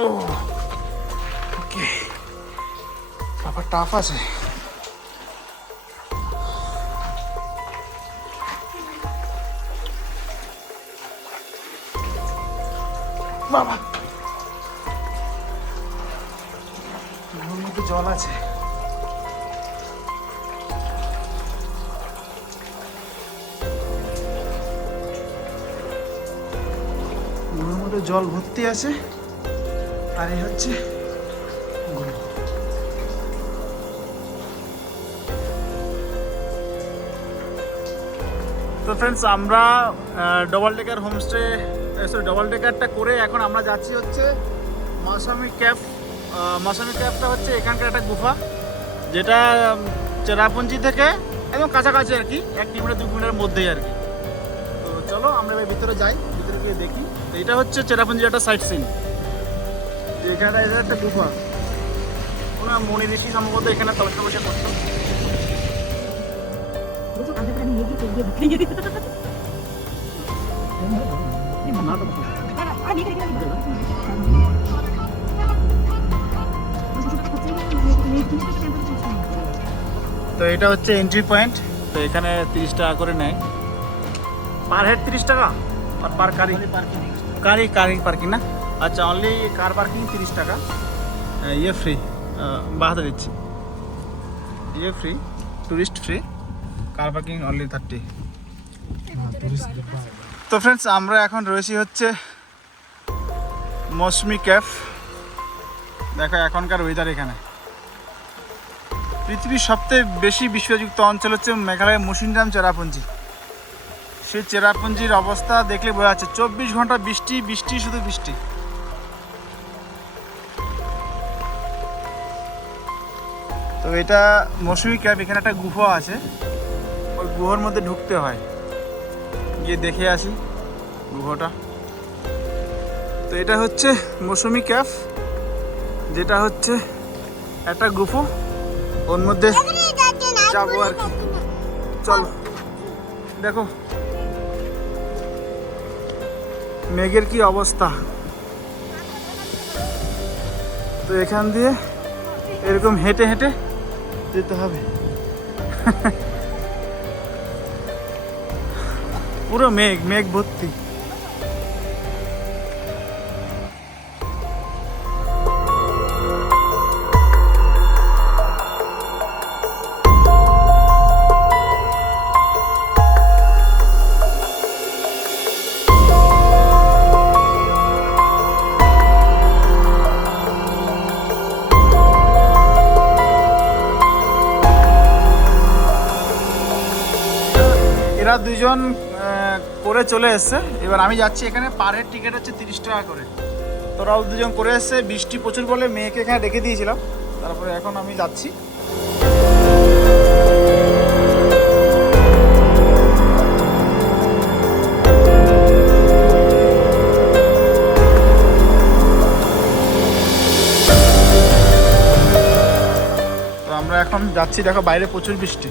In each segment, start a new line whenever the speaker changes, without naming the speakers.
ওকে। বাবা টাফ আছে। বাবা। মধ্যে জল আছে। মধ্যে জল ভর্তি আছে। আর এই হচ্ছে তো ফ্রেন্ডস আমরা double decker homestay sorry double ডেকারটা করে এখন আমরা যাচ্ছি হচ্ছে মাসামি ক্যাফ মাসামি ক্যাফটা হচ্ছে এখানকার একটা গুফা, যেটা চেরাপুঞ্জি থেকে একদম কাছাকাছি আর কি, এক কিলোমিটার, দু কিলোমিটার মধ্যেই আর কি। তো চলো আমরা এবার ভিতরে যাই, ভিতরে গিয়ে দেখি। তো এটা হচ্ছে চেরাপুঞ্জির একটা সাইট সিন এখানে এটা একটা গুফা কোনো মনি ঋষি সম্ভবত এখানে তপস্যা বসে করতো তো এটা হচ্ছে এন্ট্রি পয়েন্ট তো এখানে তিরিশ টাকা করে নেয়। পার হেড তিরিশ টাকা? আর পার কারি পার্কিং কারি কারি পার্কিং না? আচ্ছা অনলি কার পার্কিং তিরিশ টাকা। ইয়ে ফ্রি বাহাতে দিচ্ছি। ইয়ে free tourist free car parking only thirty তো ফ্রেন্ডস আমরা এখন রয়েছি হচ্ছে মৌসুমি ক্যাফ। দেখো এখনকার ওয়েদার এখানে। পৃথিবীর সবথেকে বেশি বিশ্বযুক্ত অঞ্চল হচ্ছে মেঘালয়ের মুসিনরাম চেরাপুঞ্জি। সেই চেরাপুঞ্জির অবস্থা দেখলে বোঝা যাচ্ছে, চব্বিশ ঘণ্টা বৃষ্টি বৃষ্টি, শুধু বৃষ্টি। তো এটা মৌসুমি ক্যাব, এখানে একটা গুহা আছে। ওই গুহার মধ্যে ঢুকতে হয়। গিয়ে দেখে আসি গুহাটা। তো এটা হচ্ছে মৌসুমি ক্যাফ, যেটা হচ্ছে একটা গুফো। ওর মধ্যে যাব আর কি। চলো। দেখো। মেঘের কি অবস্থা। তো এখান দিয়ে এরকম হেঁটে হেঁটে যেতে হবে। পুরো মেঘ মেঘ ভর্তি। দুজন করে চলে এসছে। এবার আমি যাচ্ছি এখানে পার হেড টিকিট হচ্ছে তিরিশ টাকা করে। তোরাও দুজন করে এসছে, বৃষ্টি প্রচুর বলে মেয়েকে এখানে রেখে দিয়েছিলাম। তারপরে এখন আমি যাচ্ছি। আমরা এখন যাচ্ছি, দেখো বাইরে প্রচুর বৃষ্টি।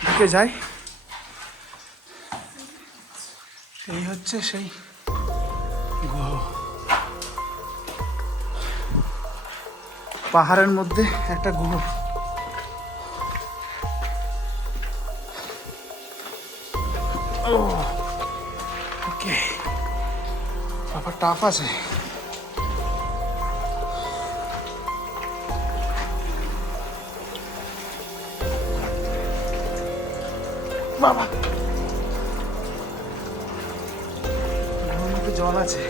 ঢুকে যাই। এই হচ্ছে সেই গুহ। পাহাড়ের মধ্যে একটা গুহ। ওকে। বাবা টাফ আছে। বাবা। জল আছে।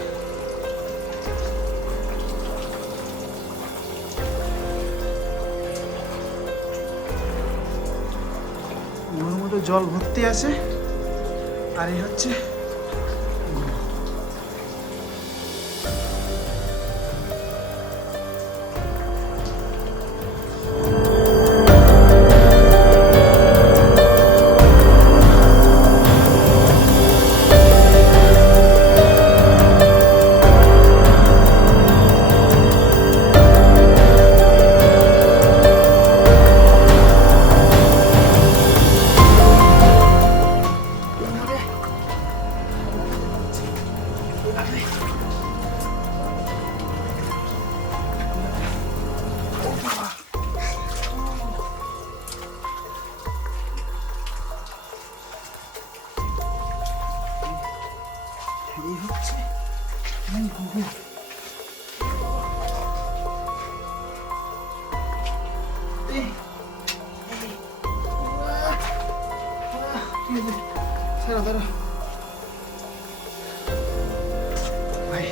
মতো জল ভর্তি আছে। আর এই হচ্ছে ছাড়ো, ধরো। ভাই,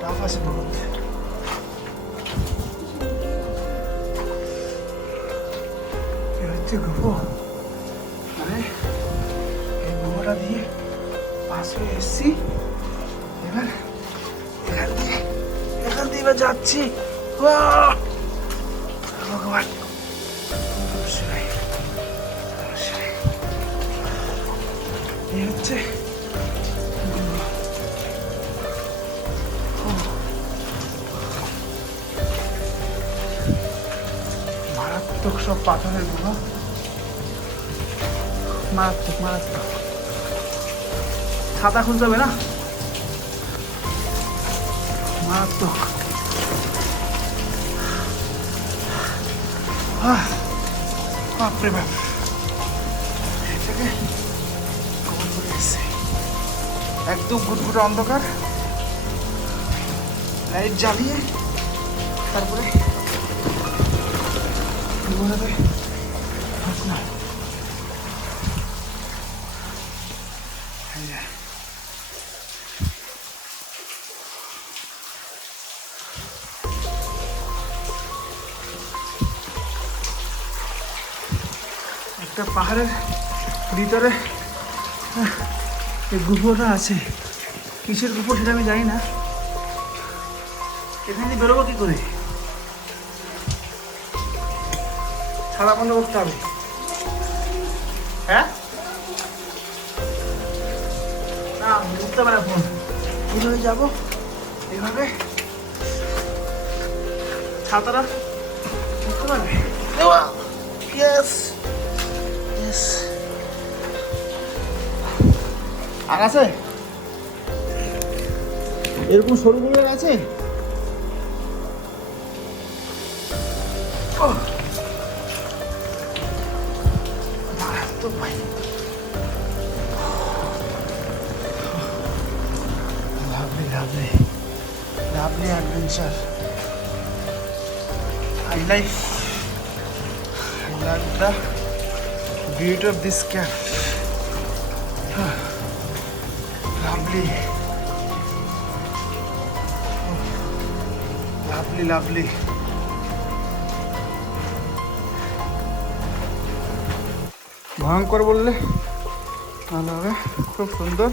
টাফ আছে বহুত। এ হচ্ছে গুহা। মানে এই গুহাটা দিয়ে পাশ হয়ে এসছি। এবার এখান দিয়ে এখান দিয়ে এবার যাচ্ছি! ভগবান। হচ্ছে মারাত্মক সব পাথরের গুহা। মারাত্মক মারাত্মক। ছাতা হবে না? মারাত্মক। বাপরে বাপ। একদম ঘুটঘুটে অন্ধকার। লাইট জ্বালিয়ে তারপরে ঢুকলাম একটা পাহাড়ের ভিতরে এই গুহোটা আছে। কিসের গুহো সেটা আমি জানি না। এখানে বেরোবো কি করে? ছাড়া বন্ধ করতে হবে। হ্যাঁ? না, বুঝতে পারে ফোন। যাব? এভাবে? ছাতাটা বুঝতে পারবে? আর আছে এরকম আছে. I like, I like the beauty of this camp. Lovely, lovely, lovely. ভয়ঙ্কর বললে ভালো হবে। খুব সুন্দর।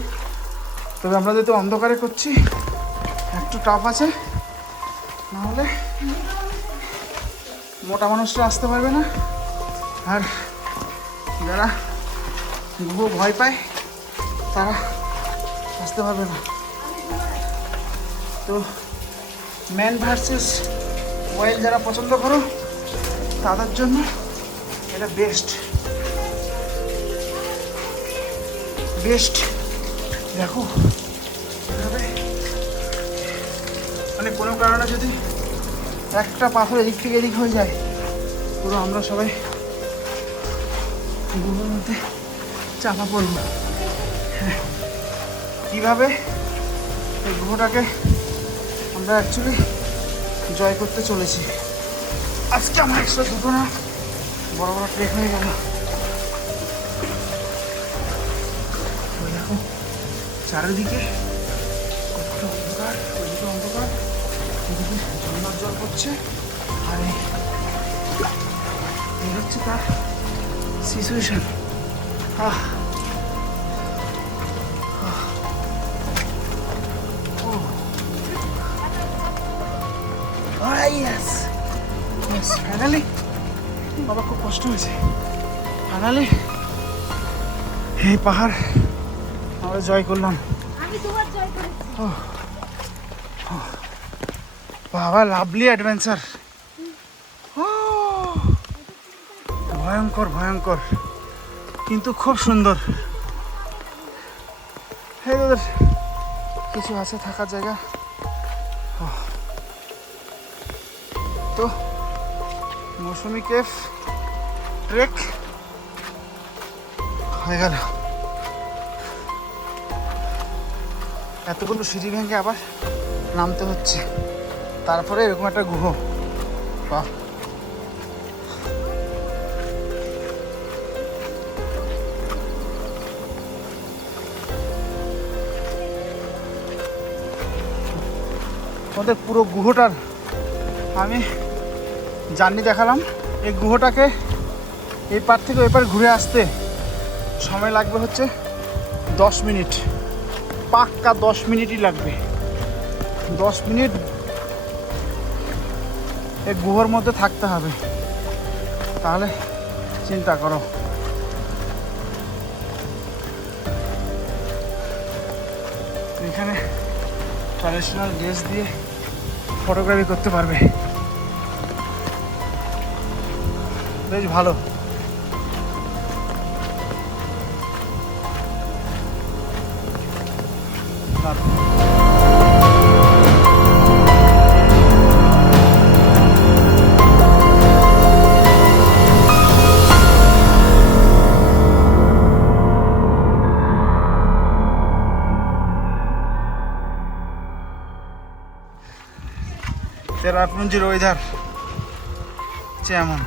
তবে আমরা যেহেতু অন্ধকারে করছি একটু টাফ আছে। নাহলে মোটা মানুষরা আসতে পারবে না। আর যারা ভয় পায় তারা আসতে পারবে না। তো ম্যান ভার্সেস ওয়াইল্ড যারা পছন্দ করো, তাদের জন্য এটা বেস্ট বেস্ট দেখো, এভাবে। মানে কোনো কারণে যদি একটা পাথর এদিক থেকে এদিক হয়ে যায়, পুরো আমরা সবাই গুলোর মধ্যে চাপা পড়ব। হ্যাঁ। কীভাবে এই গ্রহটাকে আমরা অ্যাকচুয়ালি জয় করতে চলেছি? আজকে আমার একশো দুটো না বড় বড় ট্রেক হয়ে গেল চারিদিকে অন্ধকার অন্ধকার জল পড়ছে। আর এই হচ্ছে তার সিচুয়েশন আহ। ইয়েস ফাইনালি বাবা খুব কষ্ট হয়েছে। ফাইনালি এই পাহাড় আমরা জয় করলাম। বাবা লাভলি অ্যাডভেঞ্চার ভয়ঙ্কর ভয়ঙ্কর কিন্তু খুব সুন্দর। এই ওদের কিছু আছে থাকার জায়গা। তো মৌসুমি কেফ, ট্রেক। হয়ে গেল। এতগুলো সিঁড়ি ভেঙে আবার নামতে হচ্ছে। তারপরে এরকম একটা গুহ। বাহ। আমাদের পুরো গুহটার আমি জার্নি দেখালাম। এই গুহটাকে এই পার থেকে ওই পার ঘুরে আসতে সময় লাগবে হচ্ছে দশ মিনিট। পাক্কা দশ মিনিটই লাগবে। দশ মিনিট এই গুহর মধ্যে থাকতে হবে। তাহলে চিন্তা করো। এখানে ট্র্যাডিশনাল ড্রেস দিয়ে ফটোগ্রাফি করতে পারবে। বেশ ভালো। চেরাপুঞ্জির ওয়েদার। হচ্ছে এমন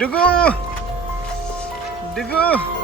Dugu! Dugu!